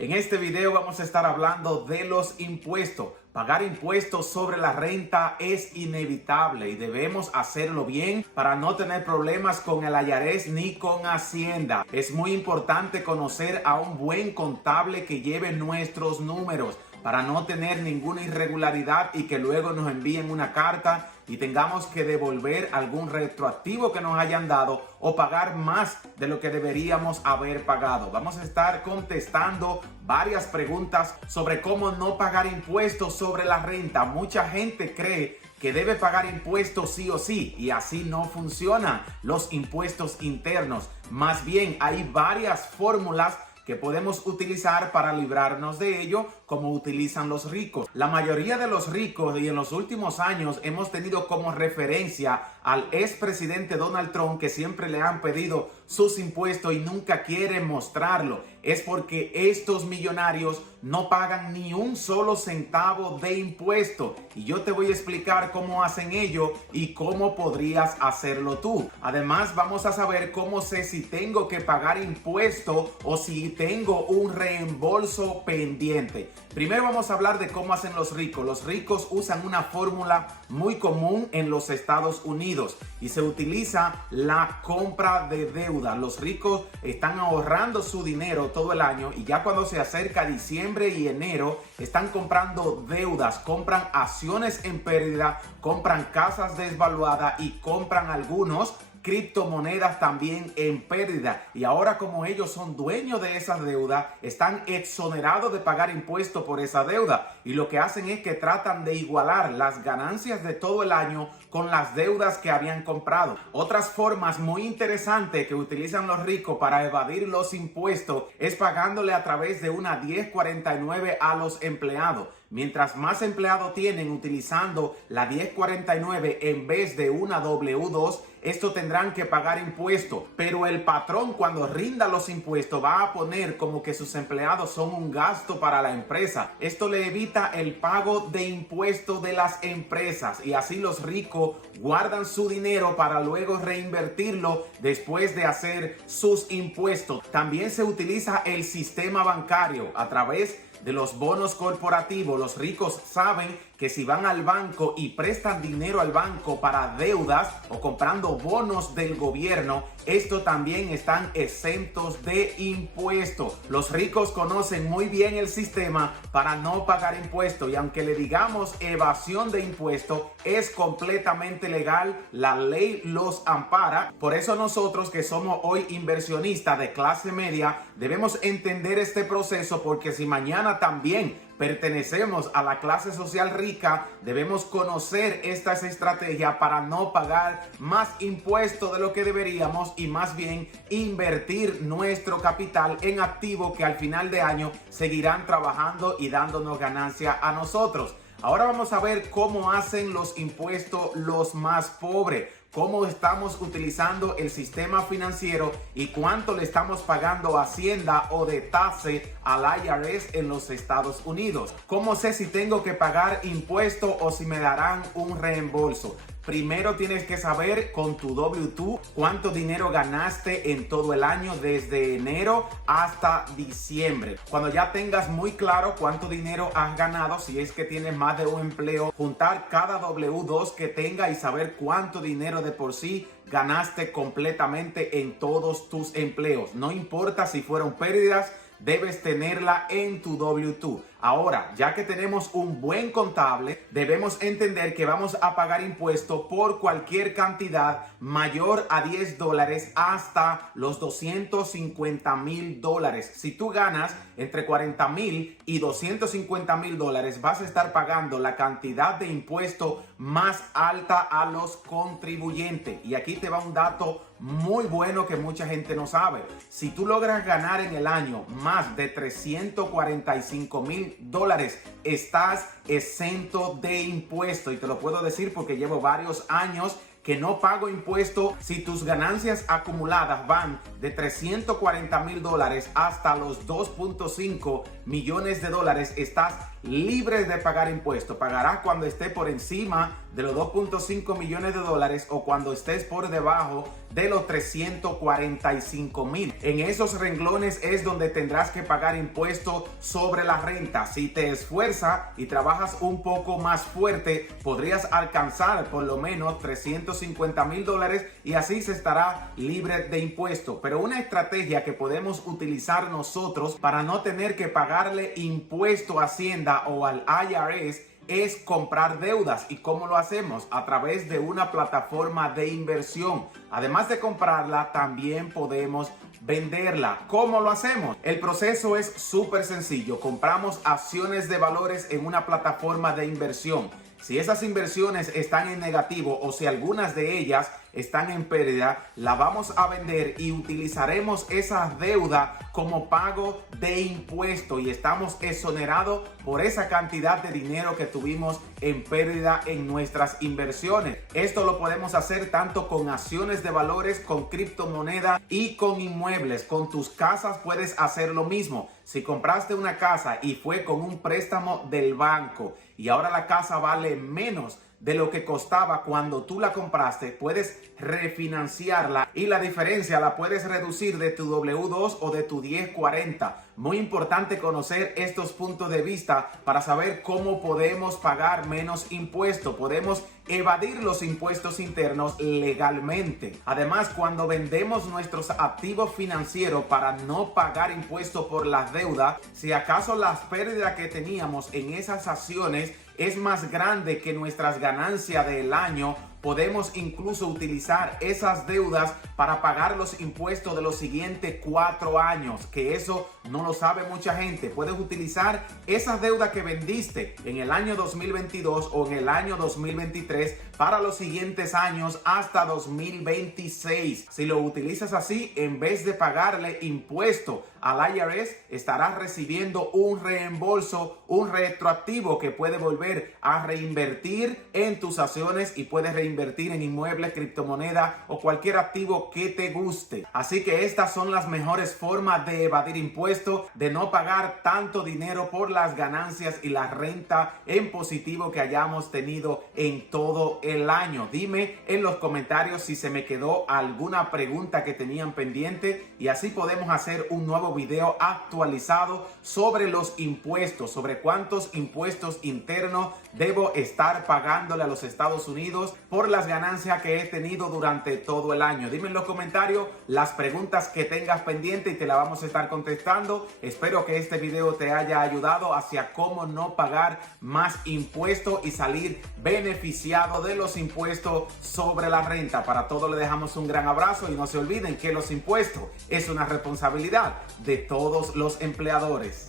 En este video vamos a estar hablando de los impuestos. Pagar impuestos sobre la renta es inevitable y debemos hacerlo bien para no tener problemas con el IRS ni con Hacienda. Es muy importante conocer a un buen contable que lleve nuestros números para no tener ninguna irregularidad y que luego nos envíen una carta y tengamos que devolver algún retroactivo que nos hayan dado o pagar más de lo que deberíamos haber pagado. Vamos a estar contestando varias preguntas sobre cómo no pagar impuestos sobre la renta. Mucha gente cree que debe pagar impuestos sí o sí, y así no funcionan los impuestos internos. Más bien hay varias fórmulas que podemos utilizar para librarnos de ello, como utilizan los ricos. La mayoría de los ricos, y en los últimos años hemos tenido como referencia al expresidente Donald Trump, que siempre le han pedido sus impuestos y nunca quiere mostrarlo. Es porque estos millonarios no pagan ni un solo centavo de impuesto. Y yo te voy a explicar cómo hacen ello y cómo podrías hacerlo tú. Además, vamos a saber cómo sé si tengo que pagar impuesto o si tengo un reembolso pendiente. Primero vamos a hablar de cómo hacen los ricos. Los ricos usan una fórmula muy común en los Estados Unidos y se utiliza la compra de deuda. Los ricos están ahorrando su dinero todo el año y ya cuando se acerca diciembre y enero están comprando deudas, compran acciones en pérdida, compran casas desvaluadas y compran algunos criptomonedas también en pérdida. Y ahora, como ellos son dueños de esas deudas, están exonerados de pagar impuestos por esa deuda, y lo que hacen es que tratan de igualar las ganancias de todo el año con las deudas que habían comprado. Otras formas muy interesantes que utilizan los ricos para evadir los impuestos es pagándole a través de una 1049 a los empleados. Mientras más empleados tienen utilizando la 1049 en vez de una W2, esto tendrán que pagar impuestos, pero el patrón, cuando rinda los impuestos, va a poner como que sus empleados son un gasto para la empresa. Esto le evita el pago de impuestos de las empresas, y así los ricos guardan su dinero para luego reinvertirlo después de hacer sus impuestos. También se utiliza el sistema bancario a través de los bonos corporativos. Los ricos saben que si van al banco y prestan dinero al banco para deudas o comprando bonos del gobierno, esto también están exentos de impuestos. Los ricos conocen muy bien el sistema para no pagar impuestos, y aunque le digamos evasión de impuestos, es completamente legal. La ley los ampara. Por eso nosotros, que somos hoy inversionistas de clase media, debemos entender este proceso, porque si mañana también pertenecemos a la clase social rica, debemos conocer estas estrategias para no pagar más impuestos de lo que deberíamos y más bien invertir nuestro capital en activos que al final de año seguirán trabajando y dándonos ganancia a nosotros. Ahora vamos a ver cómo hacen los impuestos los más pobres, cómo estamos utilizando el sistema financiero y cuánto le estamos pagando a Hacienda o de tase al IRS en los Estados Unidos. ¿Cómo sé si tengo que pagar impuestos o si me darán un reembolso? Primero tienes que saber con tu W2 cuánto dinero ganaste en todo el año desde enero hasta diciembre. Cuando ya tengas muy claro cuánto dinero has ganado, si es que tienes más de un empleo, juntar cada W2 que tenga y saber cuánto dinero de por sí ganaste completamente en todos tus empleos. No importa si fueron pérdidas, debes tenerla en tu W2. Ahora, ya que tenemos un buen contable, debemos entender que vamos a pagar impuestos por cualquier cantidad mayor a $10 hasta los $250,000. Si tú ganas entre $40,000 y $250,000, vas a estar pagando la cantidad de impuestos más alta a los contribuyentes. Y aquí te va un dato muy bueno que mucha gente no sabe. Si tú logras ganar en el año más de $345,000, estás exento de impuestos, y te lo puedo decir porque llevo varios años que no pago impuesto si tus ganancias acumuladas van de $340,000 hasta los 2.5 millones de dólares. Estás libre de pagar impuestos. Pagarás cuando esté por encima de los 2.5 millones de dólares o cuando estés por debajo de los 345,000. En esos renglones es donde tendrás que pagar impuestos sobre la renta. Si te esfuerzas y trabajas un poco más fuerte, podrías alcanzar por lo menos $350,000 y así se estará libre de impuestos. Pero una estrategia que podemos utilizar nosotros para no tener que pagarle impuesto a Hacienda o al IRS es comprar deudas. ¿Y cómo lo hacemos? A través de una plataforma de inversión. Además de comprarla, también podemos venderla. ¿Cómo lo hacemos? El proceso es súper sencillo. Compramos acciones de valores en una plataforma de inversión. Si esas inversiones están en negativo o si algunas de ellas están en pérdida, la vamos a vender y utilizaremos esa deuda como pago de impuesto y estamos exonerados por esa cantidad de dinero que tuvimos en pérdida en nuestras inversiones. Esto lo podemos hacer tanto con acciones de valores, con criptomonedas y con inmuebles. Con tus casas puedes hacer lo mismo. Si compraste una casa y fue con un préstamo del banco y ahora la casa vale menos de lo que costaba cuando tú la compraste, puedes refinanciarla y la diferencia la puedes reducir de tu W2 o de tu 1040. Muy importante conocer estos puntos de vista para saber cómo podemos pagar menos impuestos. Podemos evadir los impuestos internos legalmente. Además, cuando vendemos nuestros activos financieros para no pagar impuestos por las deudas, si acaso las pérdidas que teníamos en esas acciones es más grande que nuestras ganancias del año, podemos incluso utilizar esas deudas para pagar los impuestos de los siguientes 4 años, que eso no lo sabe mucha gente. Puedes utilizar esas deudas que vendiste en el año 2022 o en el año 2023 para los siguientes años hasta 2026. Si lo utilizas así, en vez de pagarle impuesto al IRS, estarás recibiendo un reembolso, un retroactivo que puede volver a reinvertir en tus acciones y puedes reinvertir en inmuebles, criptomonedas o cualquier activo que te guste. Así que estas son las mejores formas de evadir impuestos, de no pagar tanto dinero por las ganancias y la renta en positivo que hayamos tenido en todo el año. Dime en los comentarios si se me quedó alguna pregunta que tenían pendiente y así podemos hacer un nuevo video actualizado sobre los impuestos, sobre cuántos impuestos internos debo estar pagándole a los Estados Unidos por las ganancias que he tenido durante todo el año. Dime en los comentarios las preguntas que tengas pendiente y te las vamos a estar contestando. Espero que este video te haya ayudado hacia cómo no pagar más impuestos y salir beneficiado de los impuestos sobre la renta. Para todos le dejamos un gran abrazo y no se olviden que los impuestos es una responsabilidad de todos los empleadores.